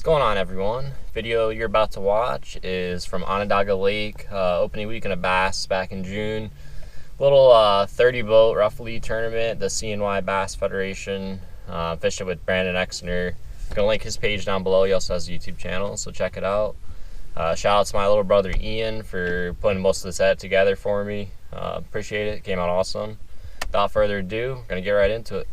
What's going on, everyone? Video you're about to watch is from Onondaga Lake, opening weekend of bass back in June. Little 30 boat roughly tournament, the CNY Bass Federation. Fishing with Brandon Exner. Gonna link his page down below. He also has a YouTube channel, so check it out. Shout out to my little brother Ian for putting most of the set together for me. Appreciate it. Came out awesome. Without further ado, we're gonna get right into it.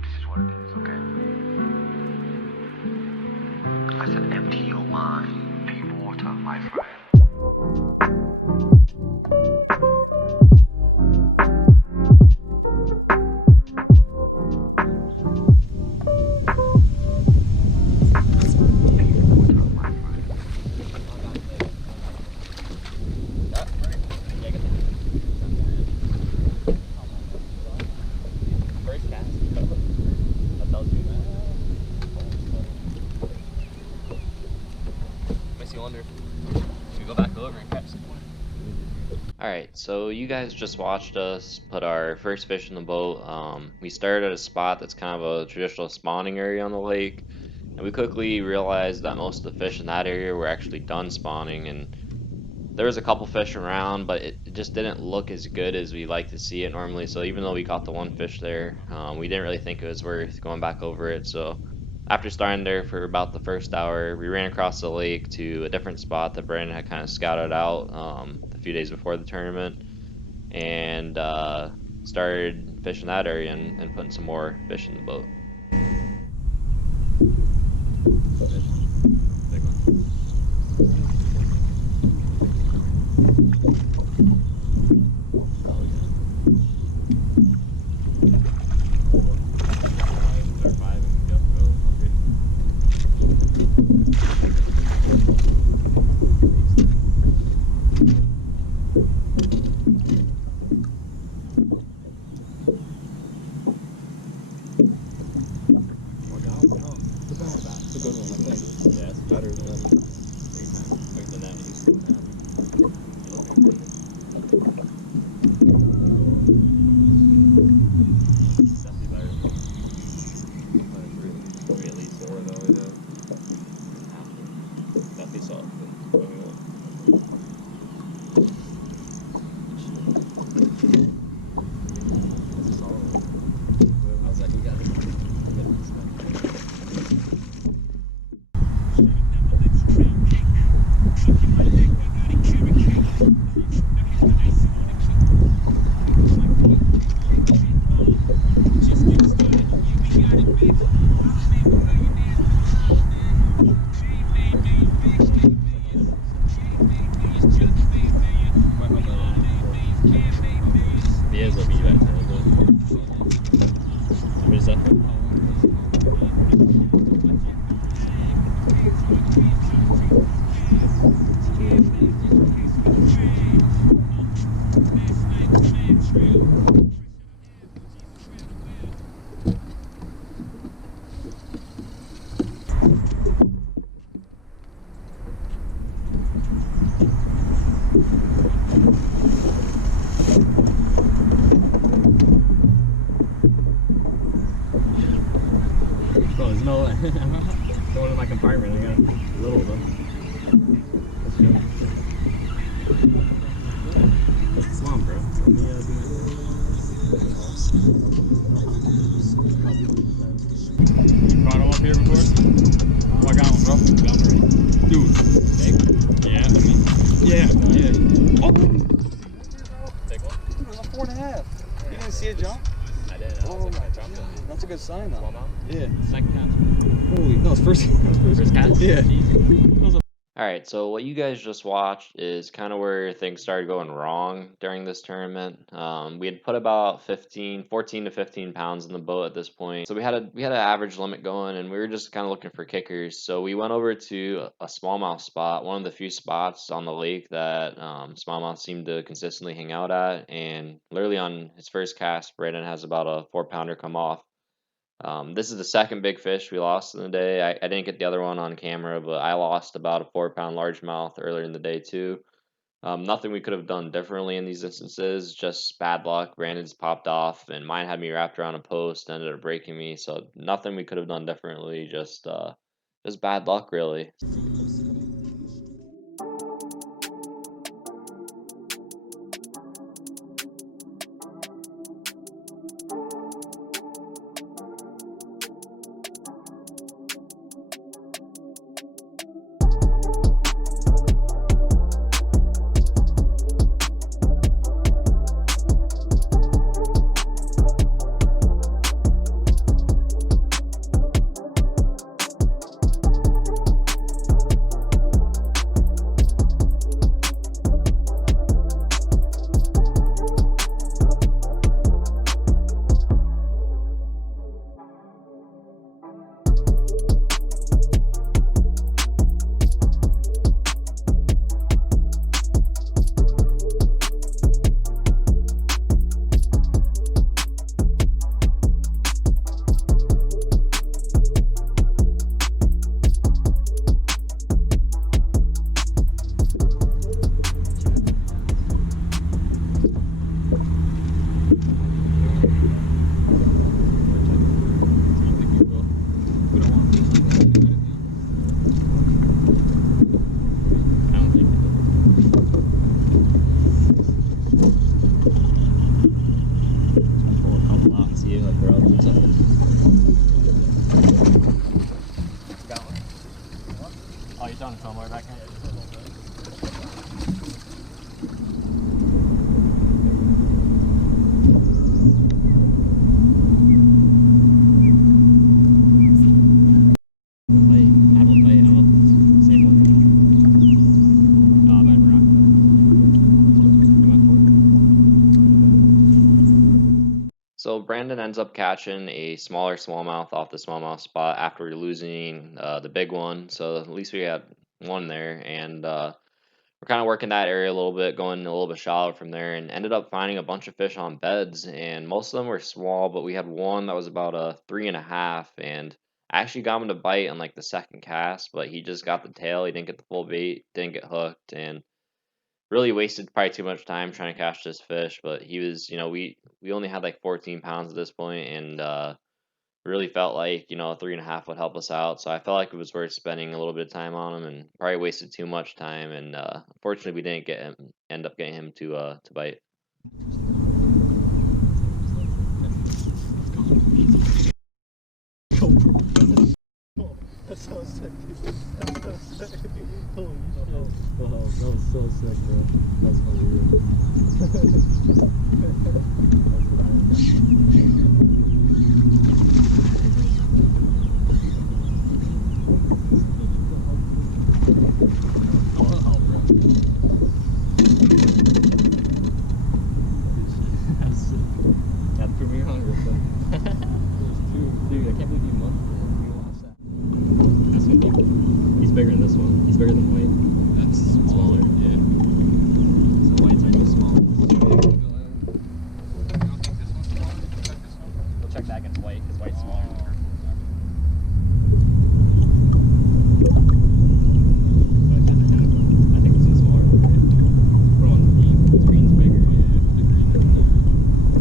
This is what it is, okay? I said empty your mind, be water, my friend. Alright, so you guys just watched us put our first fish in the boat. We started at a spot that's kind of a traditional spawning area on the lake, and we quickly realized that most of the fish in that area were actually done spawning, and there was a couple fish around, but it just didn't look as good as we like to see it normally. So even though we caught the one fish there, we didn't really think it was worth going back over it. So after starting there for about the first hour, we ran across the lake to a different spot that Brandon had kind of scouted out a few days before the tournament, and started fishing that area and putting some more fish in the boat. Oh, there's no way. Going in my compartment, I got a little of them. Come on, bro. You caught him up here before? Oh, I got one, bro. Got one ready. Dude. Big? Yeah, I mean, yeah. Oh! Big one? Dude, it was a 4.5. You didn't see it jump? I didn't. Oh my god. That's a good sign, though. Smallmouth? Yeah. Second cast. Holy, no, it's first. First cast? Yeah. Alright, so what you guys just watched is kind of where things started going wrong during this tournament. We had put about 14 to 15 pounds in the boat at this point. So we had an average limit going, and we were just kind of looking for kickers. So we went over to a smallmouth spot, one of the few spots on the lake that smallmouth seemed to consistently hang out at. And literally on his first cast, Brandon has about a 4-pounder come off. This is the second big fish we lost in the day. I didn't get the other one on camera, but I lost about a 4-pound largemouth earlier in the day too. Nothing we could have done differently in these instances, just bad luck. Brandon's popped off, and mine had me wrapped around a post, ended up breaking me. So nothing we could have done differently, just bad luck, really. Oh, you're throwing a crowbar back here? So Brandon ends up catching a smaller smallmouth off the smallmouth spot after losing the big one. So at least we got one there, and we're kind of working that area a little bit, going a little bit shallow from there, and ended up finding a bunch of fish on beds, and most of them were small, but we had one that was about a 3.5, and I actually got him to bite on like the second cast, but he just got the tail. He didn't get the full bait, didn't get hooked, and really wasted probably too much time trying to catch this fish. But he was, we only had like 14 pounds at this point, and really felt like, 3.5 would help us out. So I felt like it was worth spending a little bit of time on him, and probably wasted too much time. And unfortunately, we didn't end up getting him to bite. That's so sick. That's so sick. Holy shit. Oh, that was so sick, bro. That's unreal. Wow, bro. That's sick. That threw me hungry, bro. Dude, I can't believe you won. That's one big. He's bigger than this one. He's bigger than white. That's smaller. Yeah. So whites are just small. We'll check that against white because white's smaller. I think this is smaller. Put on the green. This green's bigger.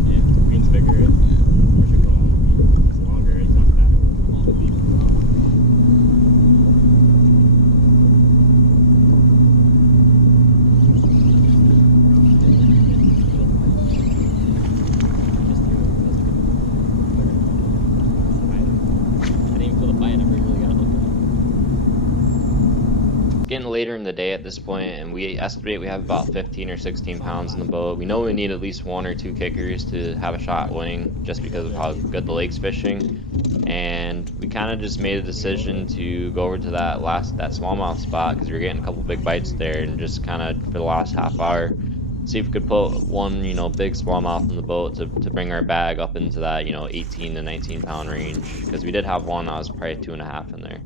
Yeah, the green's bigger, right? Yeah. Or should put on the green. It's longer. He's not fat. All the beef. Getting later in the day at this point, and we estimate we have about 15 or 16 pounds in the boat. We know we need at least 1 or 2 kickers to have a shot winning, just because of how good the lake's fishing. And we kind of just made a decision to go over to that smallmouth spot because we were getting a couple big bites there, and just kind of for the last half hour see if we could put one, big smallmouth in the boat to bring our bag up into that, 18 to 19 pound range, because we did have one that was probably 2.5 in there.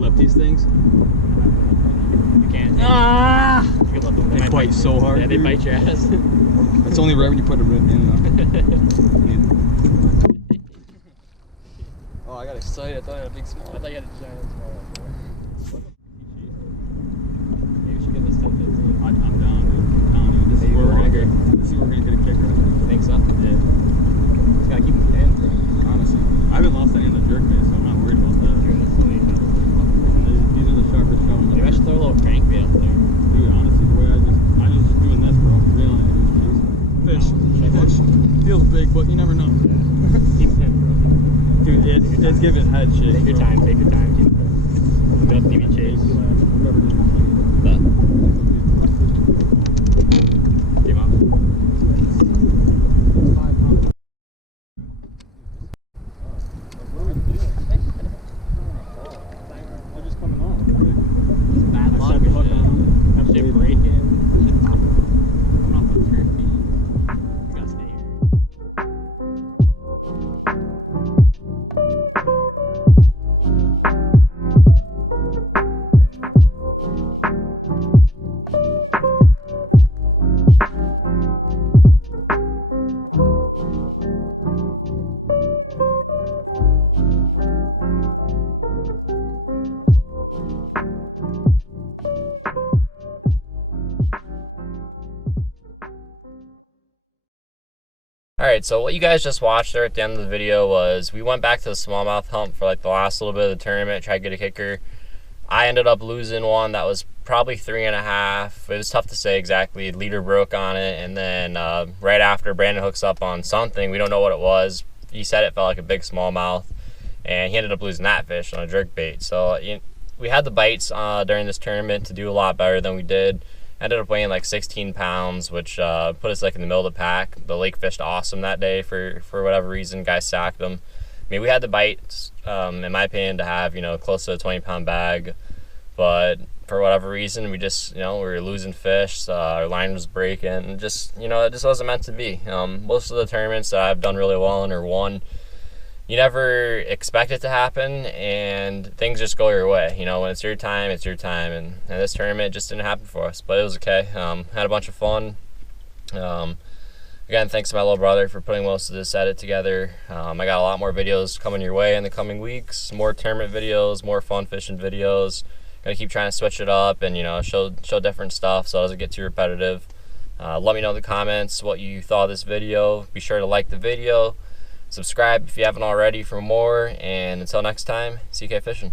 lift these things? You can't. Ah! You can lift them. They fight so hard. Yeah, they bite your ass. It's only right when you put them in though. Oh, I got excited. I thought I had a big small. I thought you had a giant small one. Maybe we should give this 10 15. I'm down, dude. I'm down, dude. This is where we're gonna get. This is where we're gonna get a kicker. I Think so? Yeah. Just gotta keep them in, bro. Honestly, I haven't lost any on the jerk bait, so I'm not worried about that. Dude, there's so many shovels. These are the sharpest shells. Maybe I should throw a little crankbait up there. Dude, honestly, the way I was just doing this, bro. Reeling it, just chasing. Fish. Feels big, but you never know. Keep them in, bro. Dude, it's giving head shake. Take your bro. time, take your time. Keep them in. Look up TV Chase. But, came out. They're just coming on. Bad I luck. set the hook on. Have to Shit wait. breaking. Shit popping. I'm not putting 3 feet. You gotta stay here. Alright, so what you guys just watched there at the end of the video was we went back to the smallmouth hump for like the last little bit of the tournament, tried to get a kicker. I ended up losing one that was probably 3.5. It was tough to say exactly. Leader broke on it, and then right after, Brandon hooks up on something. We don't know what it was. He said it felt like a big smallmouth, and he ended up losing that fish on a jerk bait. So we had the bites during this tournament to do a lot better than we did. Ended up weighing like 16 pounds, which put us like in the middle of the pack. The lake fished awesome that day for whatever reason. Guys sacked them. I mean, we had the bites, in my opinion, to have, close to a 20-pound bag. But for whatever reason, we just, we were losing fish. Our line was breaking. And just, it just wasn't meant to be. Most of the tournaments that I've done really well in or won, you never expect it to happen, and things just go your way. When it's your time, it's your time. And this tournament just didn't happen for us, but it was okay. Had a bunch of fun. Again, thanks to my little brother for putting most of this edit together. I got a lot more videos coming your way in the coming weeks. More tournament videos, more fun fishing videos. Gonna keep trying to switch it up and show different stuff so it doesn't get too repetitive. Let me know in the comments what you thought of this video. Be sure to like the video. Subscribe if you haven't already for more, and until next time, CK Fishing.